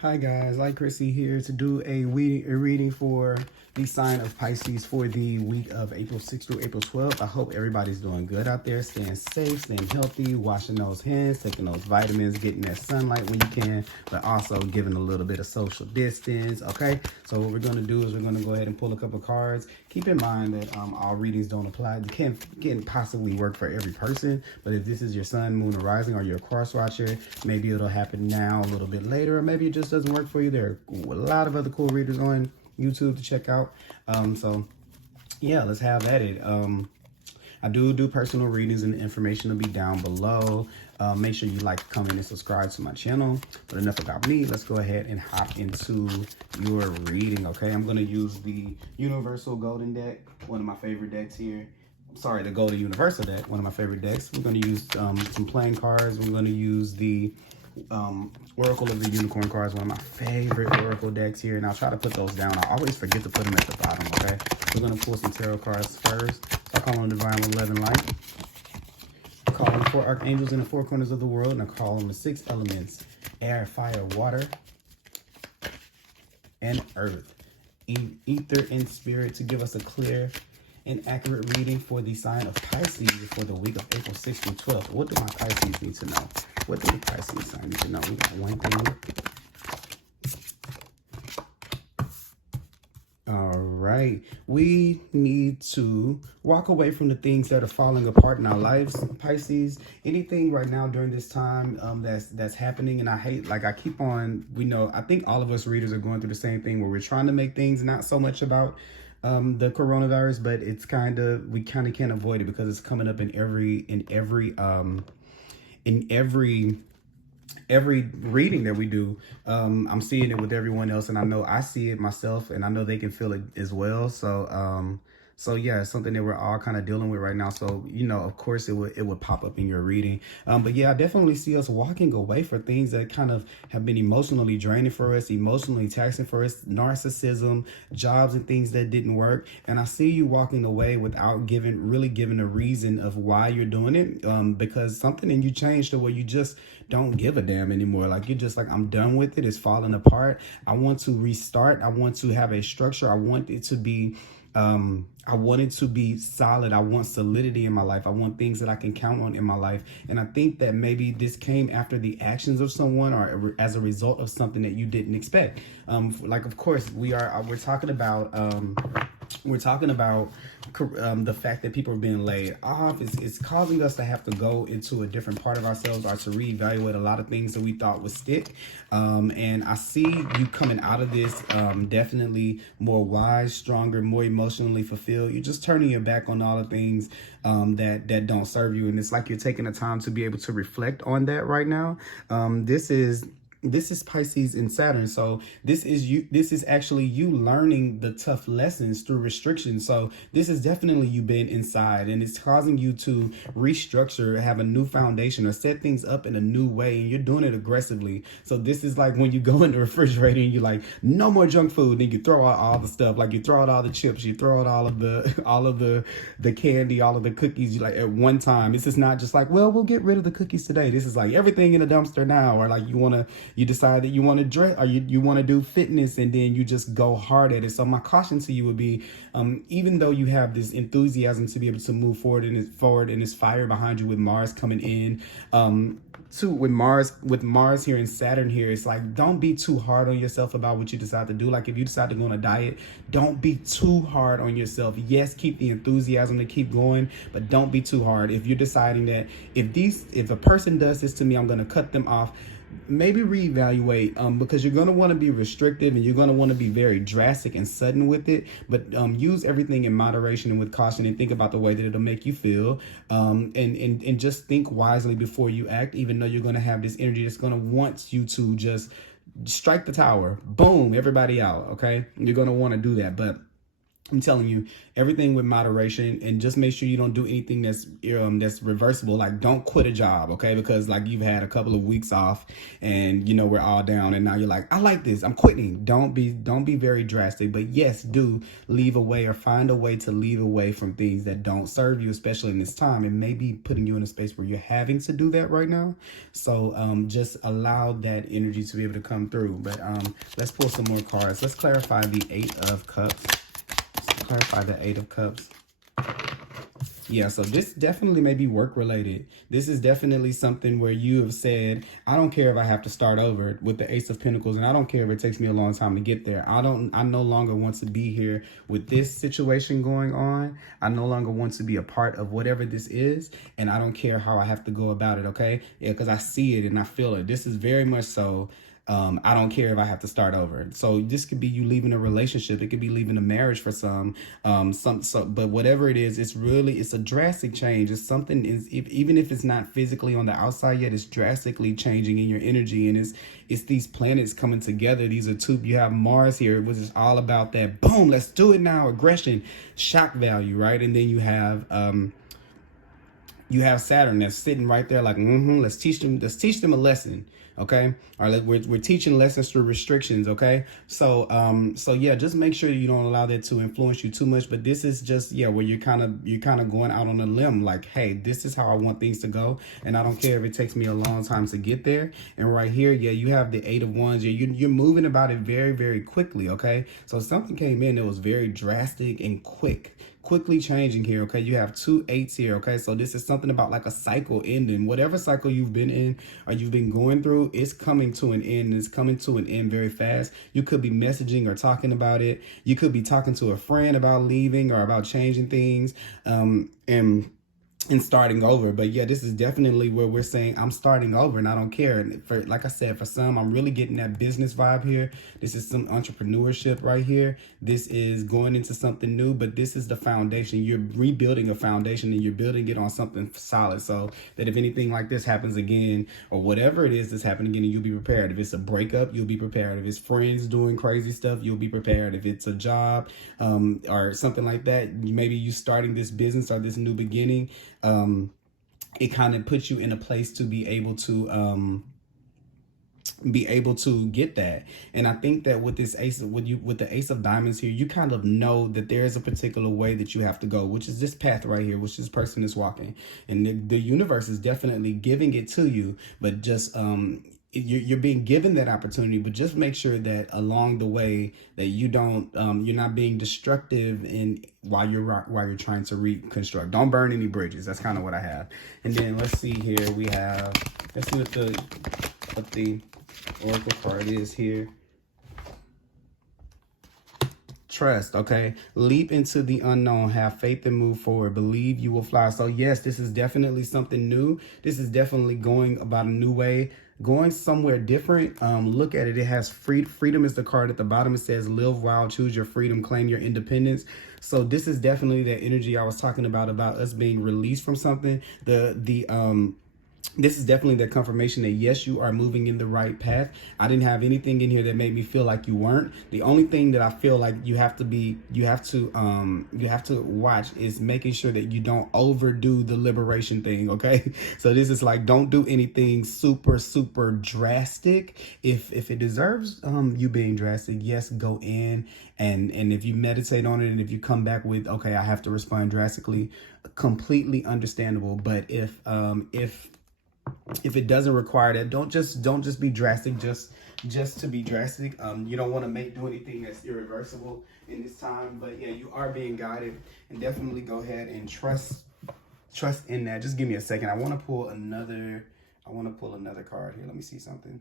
Hi guys, Thelightchrissy here to do a reading for the sign of Pisces for the week of April 6th through April 12th. I hope everybody's doing good out there, staying safe, staying healthy, washing those hands, taking those vitamins, getting that sunlight when you can, but also giving a little bit of social distance, okay? So what we're going to do is we're going to go ahead and pull a couple cards. Keep in mind that all readings don't apply. You can't possibly work for every person, but if this is your sun, moon, or rising, or you're a cross watcher, maybe it'll happen now, a little bit later, or maybe it just doesn't work for you. There are a lot of other cool readers on YouTube to check out. So yeah, let's have at it. I do personal readings, and the information will be down below. Make sure you like, comment, and subscribe to my channel. But enough about me. Let's go ahead and hop into your reading, okay? I'm going to use the Universal Golden deck, one of my favorite decks here. Sorry, the Golden Universal deck, one of my favorite decks. We're going to use some playing cards. We're going to use the Oracle of the Unicorn cards, one of my favorite Oracle decks here, and I'll try to put those down. I always forget to put them at the bottom, okay? We're going to pull some tarot cards first. So I call on Divine Love and Light. I call on the 4 archangels in the 4 corners of the world, and I call on the 6 elements: air, fire, water, and earth, ether, and spirit, to give us a clear and accurate reading for the sign of Pisces for the week of April 6th through 12th. What do my Pisces need to know? What do the Pisces sign need to know? We got one thing. All right. We need to walk away from the things that are falling apart in our lives, Pisces. Anything right now during this time that's happening, and I hate, like I keep on, I think all of us readers are going through the same thing where we're trying to make things not so much about the coronavirus, but it's we kind of can't avoid it because it's coming up in every reading that we do. I'm seeing it with everyone else, and I know I see it myself, and I know they can feel it as well. So yeah, it's something that we're all kind of dealing with right now. So, of course it would pop up in your reading. But yeah, I definitely see us walking away for things that kind of have been emotionally draining for us, emotionally taxing for us, narcissism, jobs and things that didn't work. And I see you walking away without really giving a reason of why you're doing it. Because something in you changed to where you just don't give a damn anymore. Like, you're just like, I'm done with it. It's falling apart. I want to restart. I want to have a structure. I want it to be solid. I want solidity in my life. I want things that I can count on in my life. And I think that maybe this came after the actions of someone, or as a result of something that you didn't expect. Like, of course, we're talking about the fact that people are being laid off. It's causing us to have to go into a different part of ourselves, or to reevaluate a lot of things that we thought would stick. And I see you coming out of this definitely more wise, stronger, more emotionally fulfilled. You're just turning your back on all the things that don't serve you. And it's like you're taking the time to be able to reflect on that right now. This is Pisces and Saturn. So this is actually you learning the tough lessons through restrictions. So this is definitely you being inside, and it's causing you to restructure, have a new foundation, or set things up in a new way. And you're doing it aggressively. So this is like when you go in the refrigerator and you're like, no more junk food. Then you throw out all the stuff, like you throw out all the chips, you throw out all of the candy, all of the cookies. You like at one time. This is not just like, well, we'll get rid of the cookies today. This is like everything in the dumpster now. Or like you decide that you want to dress, or you want to do fitness, and then you just go hard at it. So my caution to you would be, even though you have this enthusiasm to be able to move forward and this fire behind you with Mars coming in, with Mars here and Saturn here, it's like, don't be too hard on yourself about what you decide to do. Like, if you decide to go on a diet, don't be too hard on yourself. Yes, keep the enthusiasm to keep going, but don't be too hard. If you're deciding that if a person does this to me, I'm going to cut them off, maybe reevaluate, because you're going to want to be restrictive, and you're going to want to be very drastic and sudden with it. But use everything in moderation and with caution, and think about the way that it'll make you feel, and just think wisely before you act, even though you're going to have this energy that's going to want you to just strike the tower, boom, everybody out. Okay, you're going to want to do that. But I'm telling you, everything with moderation, and just make sure you don't do anything that's reversible. Like, don't quit a job, okay? Because like you've had a couple of weeks off, and you know we're all down, and now you're like, I like this, I'm quitting. Don't be very drastic, but yes, do leave away or find a way to leave away from things that don't serve you, especially in this time. It may be putting you in a space where you're having to do that right now. So just allow that energy to be able to come through. But let's pull some more cards. Let's clarify the Eight of Cups. Clarify the Eight of Cups. Yeah, so this definitely may be work related. This is definitely something where you have said, I don't care if I have to start over with the Ace of Pentacles, and I don't care if it takes me a long time to get there. I no longer want to be here with this situation going on. I no longer want to be a part of whatever this is, and I don't care how I have to go about it, okay? Yeah, because I see it and I feel it. This is very much so. I don't care if I have to start over. So this could be you leaving a relationship. It could be leaving a marriage for some, but whatever it is, it's a drastic change. It's something even if it's not physically on the outside yet, it's drastically changing in your energy. And it's these planets coming together. These are two, you have Mars here, which is all about that, boom, let's do it now, aggression, shock value, right? And then you have Saturn that's sitting right there like, let's teach them a lesson. Okay. All right. We're teaching lessons through restrictions. Okay. So yeah, just make sure you don't allow that to influence you too much. But this is just, yeah, where you're kind of going out on a limb. Like, hey, this is how I want things to go. And I don't care if it takes me a long time to get there. And right here, yeah, you have the Eight of Wands. Yeah, you're moving about it very, very quickly. Okay. So something came in that was very drastic and quickly changing here. Okay, you have two eights here. Okay, so this is something about like a cycle ending. Whatever cycle you've been in or you've been going through, it's coming to an end. It's coming to an end very fast. You could be messaging or talking about it. You could be talking to a friend about leaving or about changing things, and starting over. But yeah, this is definitely where we're saying I'm starting over and I don't care. And for, like I said, for some, I'm really getting that business vibe here. This is some entrepreneurship right here. This is going into something new, but this is the foundation. You're rebuilding a foundation and you're building it on something solid, so that if anything like this happens again, or whatever it is that's happening again, you'll be prepared. If it's a breakup, you'll be prepared. If it's friends doing crazy stuff, you'll be prepared. If it's a job or something like that, maybe you starting this business or this new beginning, it kind of puts you in a place to be able to get that. And I think that with this with the Ace of Diamonds here, you kind of know that there is a particular way that you have to go, which is this path right here, which this person is walking, and the universe is definitely giving it to you. But just you're being given that opportunity, but just make sure that along the way that you don't you're not being destructive in while you're trying to reconstruct. Don't burn any bridges. That's kind of what I have. And then let's see here, let's see what the oracle card is here. Trust, okay? Leap into the unknown, have faith and move forward, believe you will fly. So yes, this is definitely something new. This is definitely going about a new way, going somewhere different. Look at it. It has freedom is the card at the bottom. It says live wild, choose your freedom, claim your independence. So this is definitely that energy I was talking about us being released from something. This is definitely that confirmation that yes, you are moving in the right path. I didn't have anything in here that made me feel like you weren't. The only thing that I feel like you have to watch is making sure that you don't overdo the liberation thing. Okay, so this is like, don't do anything super drastic. If it deserves you being drastic, yes, go in and if you meditate on it and if you come back with, okay, I have to respond drastically, completely understandable. But if it doesn't require that, don't just be drastic just to be drastic. You don't want to do anything that's irreversible in this time. But yeah, you are being guided, and definitely go ahead and trust in that. Just give me a second. I want to pull another card here. Let me see something.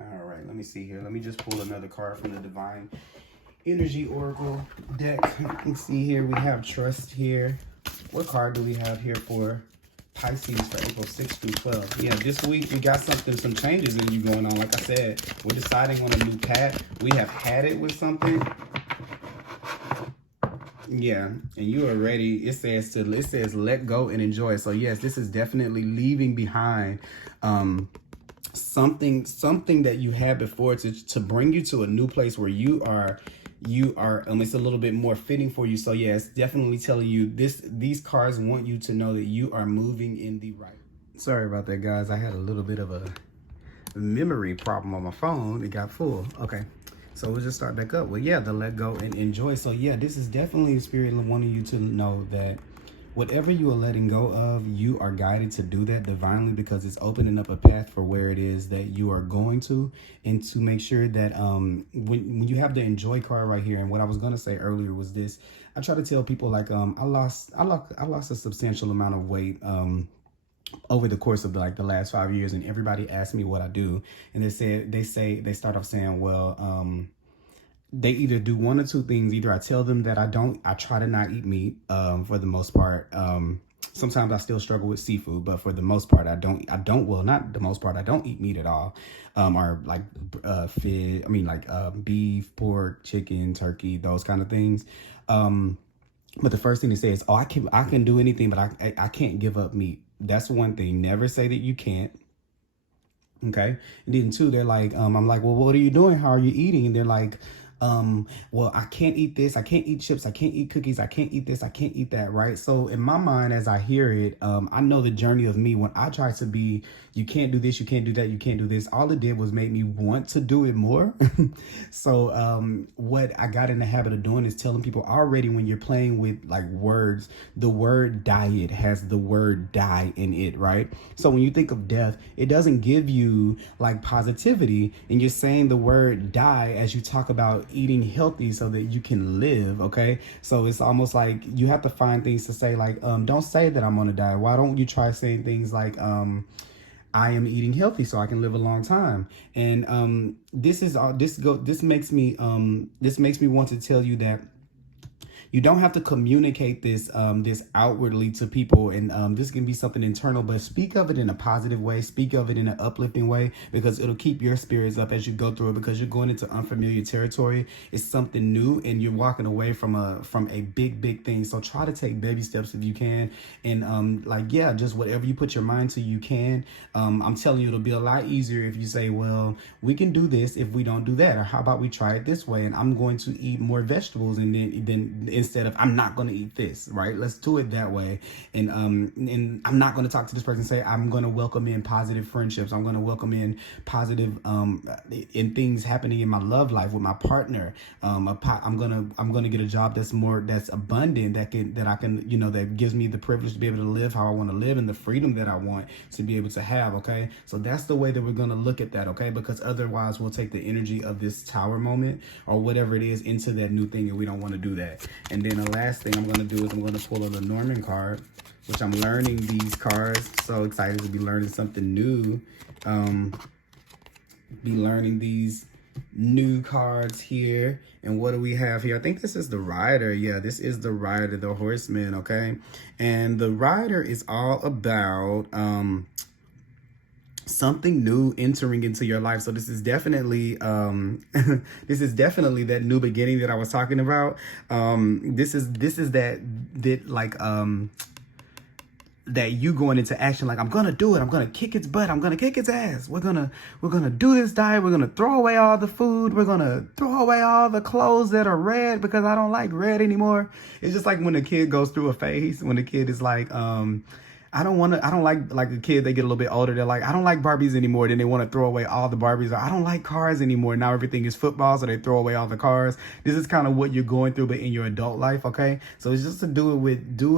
All right, let me see here. Let me just pull another card from the Divine Energy Oracle deck. Let's see here. We have trust here. What card do we have here for Pisces for April 6th through 12th? Yeah, this week we got some changes in you going on. Like I said, we're deciding on a new path. We have had it with something. Yeah, and you are ready. It says let go and enjoy. So yes, this is definitely leaving behind something that you had before to bring you to a new place where you are it's a little bit more fitting for you. So yeah, it's definitely telling you these cards want you to know that you are moving in the right. Sorry about that, guys. I had a little bit of a memory problem on my phone. It got full. Okay, so we'll just start back up. Well, yeah, the let go and enjoy. So yeah, this is definitely the spirit wanting you to know that whatever you are letting go of, you are guided to do that divinely, because it's opening up a path for where it is that you are going to, and to make sure that when you have the enjoy card right here. And what I was going to say earlier was this: I try to tell people, like, I lost a substantial amount of weight over the course of the last 5 years, and everybody asked me what I do, and they start off saying, well, they either do one or two things. Either I tell them that I try to not eat meat, for the most part. Sometimes I still struggle with seafood, but for the most part, I don't, well, not the most part, I don't eat meat at all. Or like, fish, beef, pork, chicken, turkey, those kind of things. But the first thing they say is, oh, I can do anything, but I can't give up meat. That's one thing. Never say that you can't. Okay. And then two, they're like, I'm like, well, what are you doing? How are you eating? And they're like, well, I can't eat this. I can't eat chips. I can't eat cookies. I can't eat this. I can't eat that. Right. So in my mind, as I hear it, I know the journey of me when I try to be, you can't do this, you can't do that, you can't do this. All it did was make me want to do it more. So what I got in the habit of doing is telling people already, when you're playing with like words, the word diet has the word die in it. Right. So when you think of death, it doesn't give you like positivity, and you're saying the word die as you talk about eating healthy so that you can live. Okay, so it's almost like you have to find things to say, like, don't say that I'm gonna die. Why don't you try saying things like, I am eating healthy so I can live a long time. And this makes me want to tell you that you don't have to communicate this outwardly to people, and this can be something internal, but speak of it in a positive way, speak of it in an uplifting way, because it'll keep your spirits up as you go through it, because you're going into unfamiliar territory. It's something new, and you're walking away from a big thing. So try to take baby steps if you can, and just whatever you put your mind to, you can. I'm telling you, it'll be a lot easier if you say, well, we can do this if we don't do that, or how about we try it this way, and I'm going to eat more vegetables, and then instead of I'm not going to eat this, right? Let's do it that way. And I'm not going to talk to this person and say I'm going to welcome in positive friendships. I'm going to welcome in positive in things happening in my love life with my partner. I'm going to get a job that's abundant, that gives me the privilege to be able to live how I want to live, and the freedom that I want to be able to have. Okay, so that's the way that we're going to look at that. Okay, because otherwise we'll take the energy of this tower moment or whatever it is into that new thing, and we don't want to do that. And then the last thing I'm going to do is I'm going to pull a Lenormand card, which I'm learning these cards. So excited to be learning something new. Be learning these new cards here. And what do we have here? I think this is the Rider. Yeah, this is the Rider, the Horseman. Okay. And the Rider is all about something new entering into your life. So this is definitely that new beginning that I was talking about. This is that you going into action, like, I'm gonna do it, I'm gonna kick its butt, I'm gonna kick its ass, we're gonna do this diet, we're gonna throw away all the food, we're gonna throw away all the clothes that are red because I don't like red anymore. It's just like when a kid goes through a phase, when the kid is like, I don't like a kid, they get a little bit older, they're like, I don't like Barbies anymore. Then they want to throw away all the Barbies. Or, I don't like cars anymore. Now everything is football, so they throw away all the cars. This is kind of what you're going through, but in your adult life, okay? So it's just to do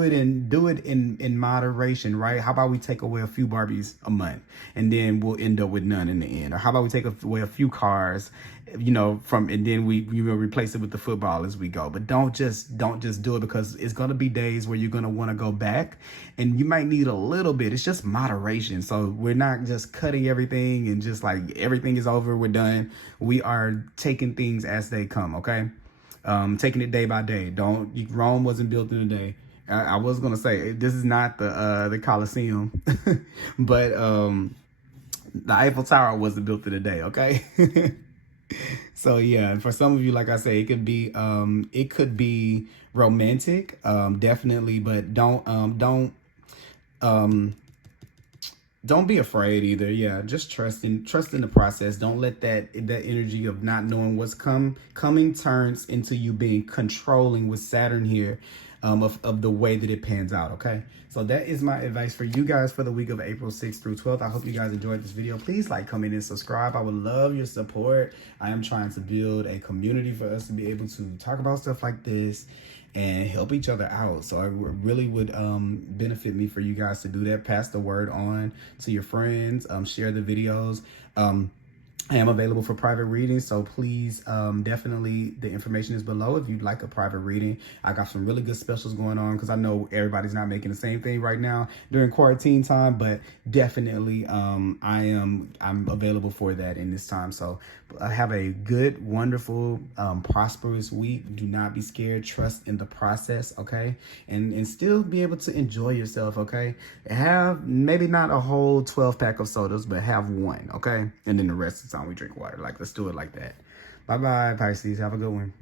it in moderation, right? How about we take away a few Barbies a month, and then we'll end up with none in the end? Or how about we take away a few cars, and then we will replace it with the football as we go. But don't just do it, because it's going to be days where you're going to want to go back, and you might need a little bit. It's just moderation. So we're not just cutting everything and just like everything is over, we're done. We are taking things as they come. Okay. Taking it day by day. Rome wasn't built in a day. I was going to say, this is not the Colosseum, but the Eiffel Tower wasn't built in a day. Okay. So yeah, for some of you, like I say, it could be romantic, definitely, but don't Don't be afraid either. Yeah, just trust in the process. Don't let that energy of not knowing what's coming turns into you being controlling with Saturn here, of the way that it pans out. Okay, so that is my advice for you guys for the week of April 6th through 12th. I hope you guys enjoyed this video. Please like, comment, and subscribe. I would love your support. I am trying to build a community for us to be able to talk about stuff like this and help each other out. So it really would benefit me for you guys to do that. Pass the word on to your friends, share the videos. I am available for private readings, so please, definitely, the information is below if you'd like a private reading. I got some really good specials going on because I know everybody's not making the same thing right now during quarantine time, but definitely I'm available for that in this time. So have a good, wonderful, prosperous week. Do not be scared. Trust in the process, okay? And still be able to enjoy yourself, okay? Have maybe not a whole 12-pack of sodas, but have one, okay? And then the rest of the time we drink water. Like, let's do it like that. Bye-bye, Pisces. Have a good one.